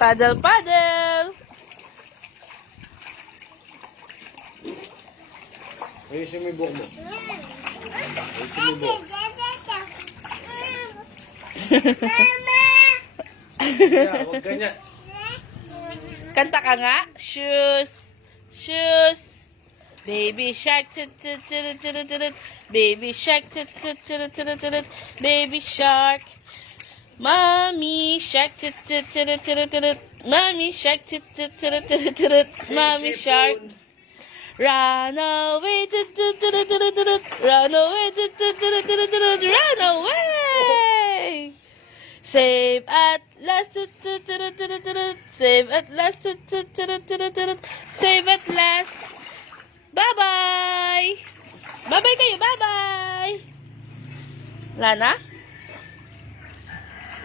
Paddle, paddle. Ayusin mo yung buhok mo. Ayusin mo yung buhok. Kaya, huwag ganyan. Kanta ka nga. Shoes. Shoes. Baby shark. Baby shark. Baby shark. Mommy shark. Mommy shark. Mommy shark. Run away. Run away. Run away. Save at last. Save at last. Save at last. Bye-bye. Bye-bye kayo. Bye-bye. Wala na?